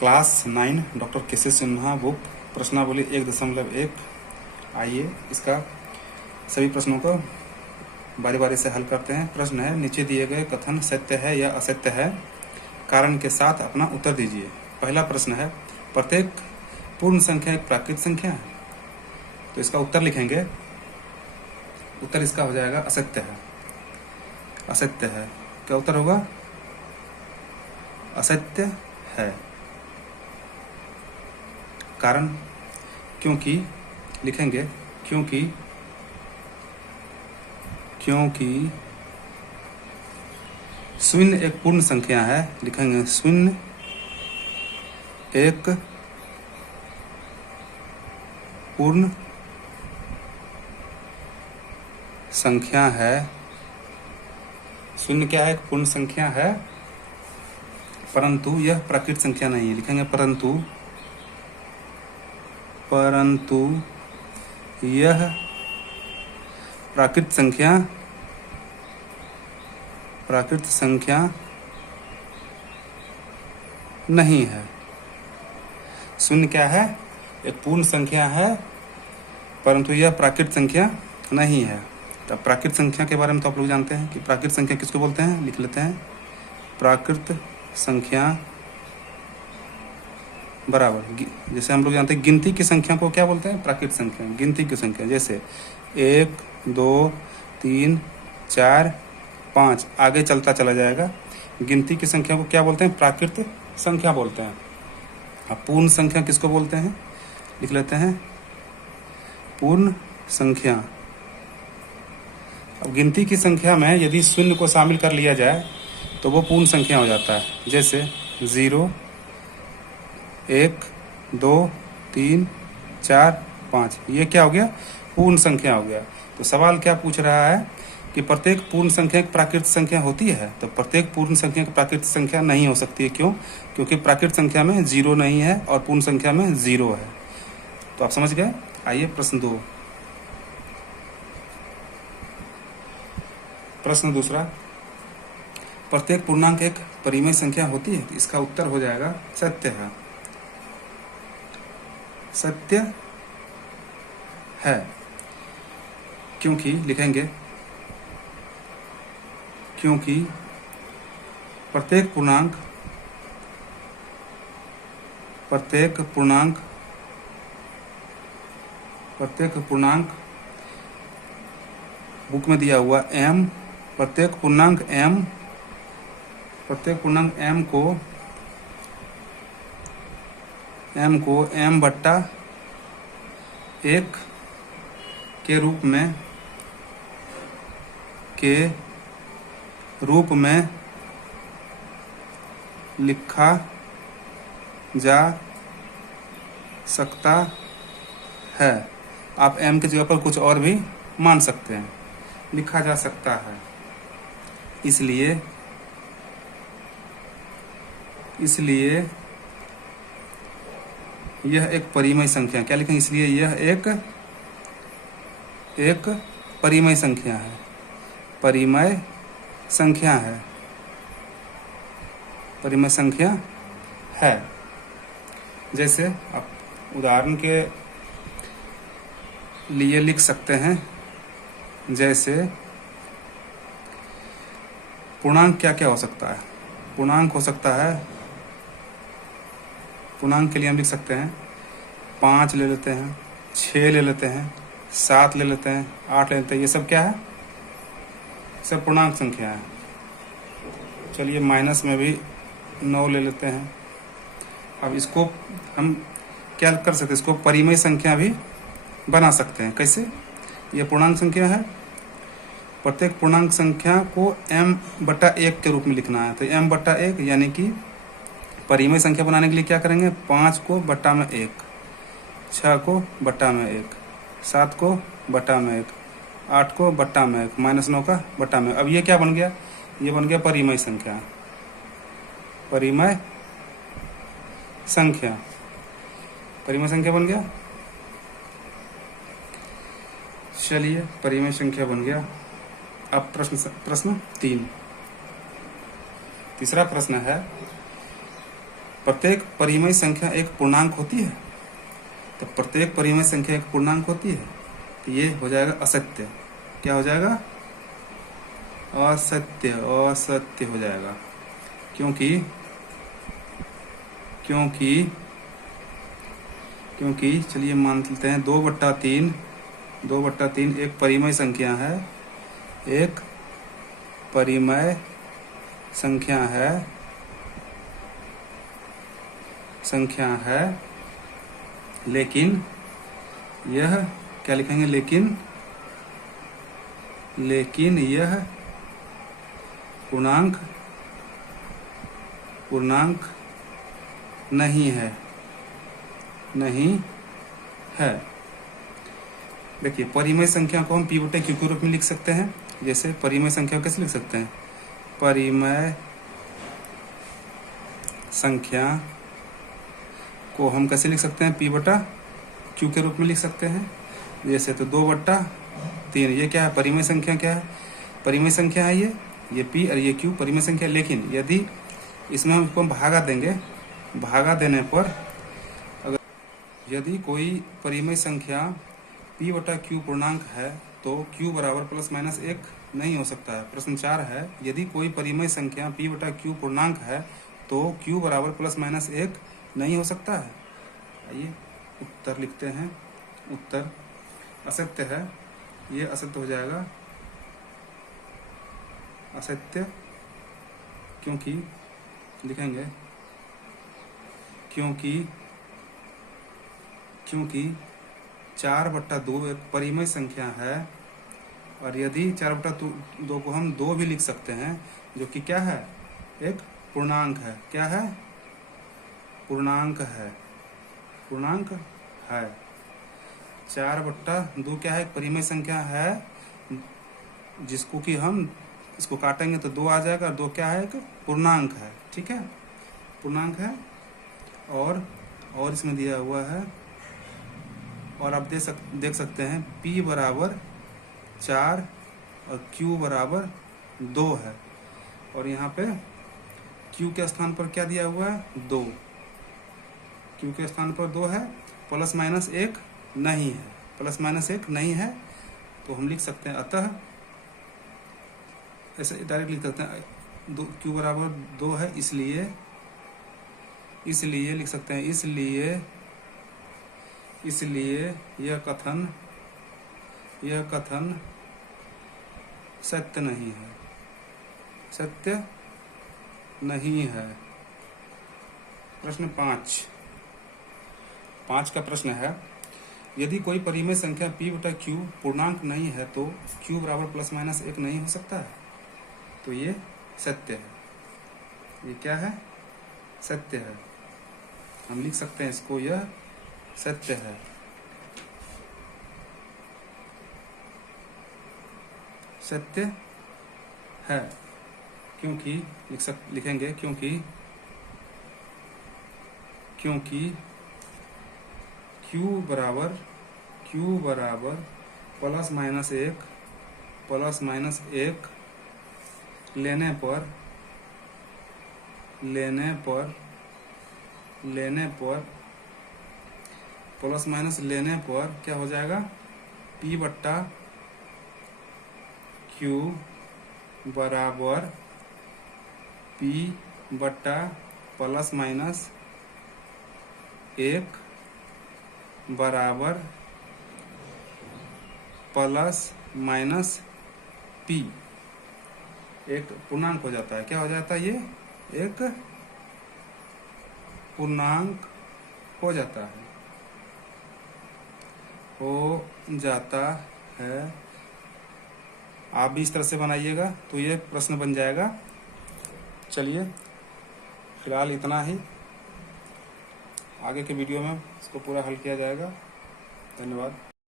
Class 9 doctor केसी Sinha book प्रश्नावली 1.1। आइए इसका सभी प्रश्नों को बारी बारी से हल करते हैं। प्रश्न है, नीचे दिए गए कथन सत्य है या असत्य है, कारण के साथ अपना उत्तर दीजिए। पहला प्रश्न है, प्रत्येक पूर्ण संख्या एक प्राकृत संख्या है। तो इसका उत्तर लिखेंगे, उत्तर इसका हो जाएगा असत्य है। असत्य है, क्या उत्तर होगा? असत्य है। कारण, क्योंकि लिखेंगे क्योंकि शून्य एक पूर्ण संख्या है। लिखेंगे शून्य एक पूर्ण संख्या है। शून्य क्या है? एक पूर्ण संख्या है, परंतु यह प्राकृत संख्या नहीं है। लिखेंगे परंतु यह प्राकृत संख्या नहीं है। शून्य क्या है? एक पूर्ण संख्या है, परंतु यह प्राकृत संख्या नहीं है। तो प्राकृत संख्या के बारे में तो आप लोग जानते हैं कि प्राकृत संख्या किसको बोलते हैं। लिख लेते हैं, प्राकृत संख्या बराबर, जैसे हम लोग जानते हैं गिनती की संख्या को क्या बोलते हैं? प्राकृत संख्या। गिनती की संख्या जैसे 1 2 3 4 5 आगे चलता चला जाएगा। गिनती की संख्या को क्या बोलते हैं? प्राकृत संख्या बोलते हैं। अब पूर्ण संख्या किसको बोलते हैं? लिख लेते हैं, पूर्ण संख्या। अब गिनती की संख्या में यदि शून्य को शामिल कर लिया जाए तो वो पूर्ण संख्या हो जाता है। जैसे 0 1 2 3 4 5, ये क्या हो गया? पूर्ण संख्या हो गया। तो सवाल क्या पूछ रहा है कि प्रत्येक पूर्ण संख्या एक प्राकृत संख्या होती है। तो प्रत्येक पूर्ण संख्या एक प्राकृत संख्या नहीं हो सकती है। क्यों? क्योंकि प्राकृत संख्या में 0 नहीं है और पूर्ण संख्या में 0 है। तो आप समझ गए। आइए प्रश्न 2। प्रश्न दूसरा, प्रत्येक पूर्णांक एक परिमेय संख्या होती है। इसका उत्तर हो जाएगा सत्य है। सत्य है, क्योंकि लिखेंगे क्योंकि प्रत्येक पूर्णांक बुक में दिया हुआ m, प्रत्येक पूर्णांक m को m बट्टा 1 के रूप में लिखा जा सकता है। आप m की जगह पर कुछ और भी मान सकते हैं। लिखा जा सकता है, इसलिए यह एक परिमेय संख्या। क्या लिखेंगे? इसलिए यह एक परिमेय संख्या है। परिमेय संख्या है। जैसे आप उदाहरण के लिए लिख सकते हैं, जैसे पूर्णांक क्या क्या हो सकता है? पूर्णांक हो सकता है, पूर्णांक के लिए हम लिख सकते हैं 5 ले लेते हैं, 6 ले लेते हैं, 7 ले लेते हैं, 8 ले लेते हैं। ये सब क्या है? सब पूर्णांक संख्या है। चलिए माइनस में भी 9 ले लेते हैं। अब इसको हम क्या कर सकते हैं? इसको परिमेय संख्या भी बना सकते हैं। कैसे? ये पूर्णांक संख्या है, प्रत्येक पूर्णांक संख्या को m/1 के रूप में लिखना है। तो m/1 यानी कि परिमेय संख्या बनाने के लिए क्या करेंगे? 5 को बट्टा में 1, 6 को बट्टा में 1, 7 को बट्टा में 1, 8 को बट्टा में 1, -9 का बट्टा में। अब ये क्या बन गया? ये बन गया परिमेय संख्या। परिमेय संख्या बन गया। चलिए परिमेय संख्या बन गया। अब प्रश्न 3। तीसरा प्रश्न है, प्रत्येक परिमेय संख्या एक पूर्णांक होती है, तो प्रत्येक परिमेय संख्या एक पूर्णांक होती है, तो ये हो जाएगा असत्य। क्या हो जाएगा? असत्य। असत्य हो जाएगा, क्योंकि क्योंकि क्योंकि चलिए मान लेते हैं 2/3 एक परिमेय संख्या है, एक परिमेय संख्या है, लेकिन यह क्या लिखेंगे? लेकिन यह पूर्णांक नहीं है। देखिए, परिमेय संख्या को हम P/Q के रूप में लिख सकते हैं। जैसे परिमेय संख्या को कैसे लिख सकते हैं? परिमेय संख्या को हम कैसे लिख सकते हैं? P/Q के रूप में लिख सकते हैं। जैसे तो 2/3, ये क्या है? परिमेय संख्या क्या है? परिमेय संख्या है ये P और ये Q परिमेय संख्या। लेकिन यदि इसमें हम इसको भागा देंगे, भागा देने पर अगर यदि कोई परिमेय संख्या P/Q पूर्णांक है तो Q बराबर ±1 नहीं हो सकता है। प्रश्न 4 है, यदि कोई परिमेय संख्या P/Q पूर्णांक है तो Q बराबर ±1 नहीं हो सकता है। आइए उत्तर लिखते हैं। उत्तर असत्य है, ये असत्य हो जाएगा। असत्य, क्योंकि लिखेंगे क्योंकि 4/2 एक परिमेय संख्या है, और यदि 4/2 को हम 2 भी लिख सकते हैं, जो कि क्या है? एक पूर्णांक है। क्या है? पूर्णांक है। 4/2 क्या है? एक परिमेय संख्या है, जिसको कि हम इसको काटेंगे तो 2 आ जाएगा। 2 क्या है? एक पूर्णांक है। ठीक है, पूर्णांक है। और इसमें दिया हुआ है, और आप देख सकते हैं P बराबर 4 और Q बराबर 2 है, और यहाँ पे Q के स्थान पर क्या दिया हुआ है? 2। Q के स्थान पर 2 है, ±1 नहीं है। ±1 नहीं है, तो हम लिख सकते हैं, अतः ऐसे डायरेक्ट लिख सकते हैं, Q बराबर 2 है, इसलिए लिख सकते हैं, इसलिए यह कथन सत्य नहीं है। सत्य नहीं है। प्रश्न 5 का प्रश्न है, यदि कोई परिमेय संख्या P/Q पूर्णांक नहीं है तो Q बराबर ±1 नहीं हो सकता है। तो ये सत्य है। ये क्या है? सत्य है। हम लिख सकते हैं इसको, यह सत्य है। सत्य है, क्योंकि लिखेंगे क्योंकि Q बराबर ±1 लेने पर क्या हो जाएगा? P/Q बराबर P/+1 बराबर ±P एक पूर्णांक हो जाता है। क्या हो जाता है? ये एक पूर्णांक हो जाता है। आप भी इस तरह से बनाइएगा तो ये प्रश्न बन जाएगा। चलिए फिलहाल इतना ही, आगे के वीडियो में इसको पूरा हल किया जाएगा। धन्यवाद।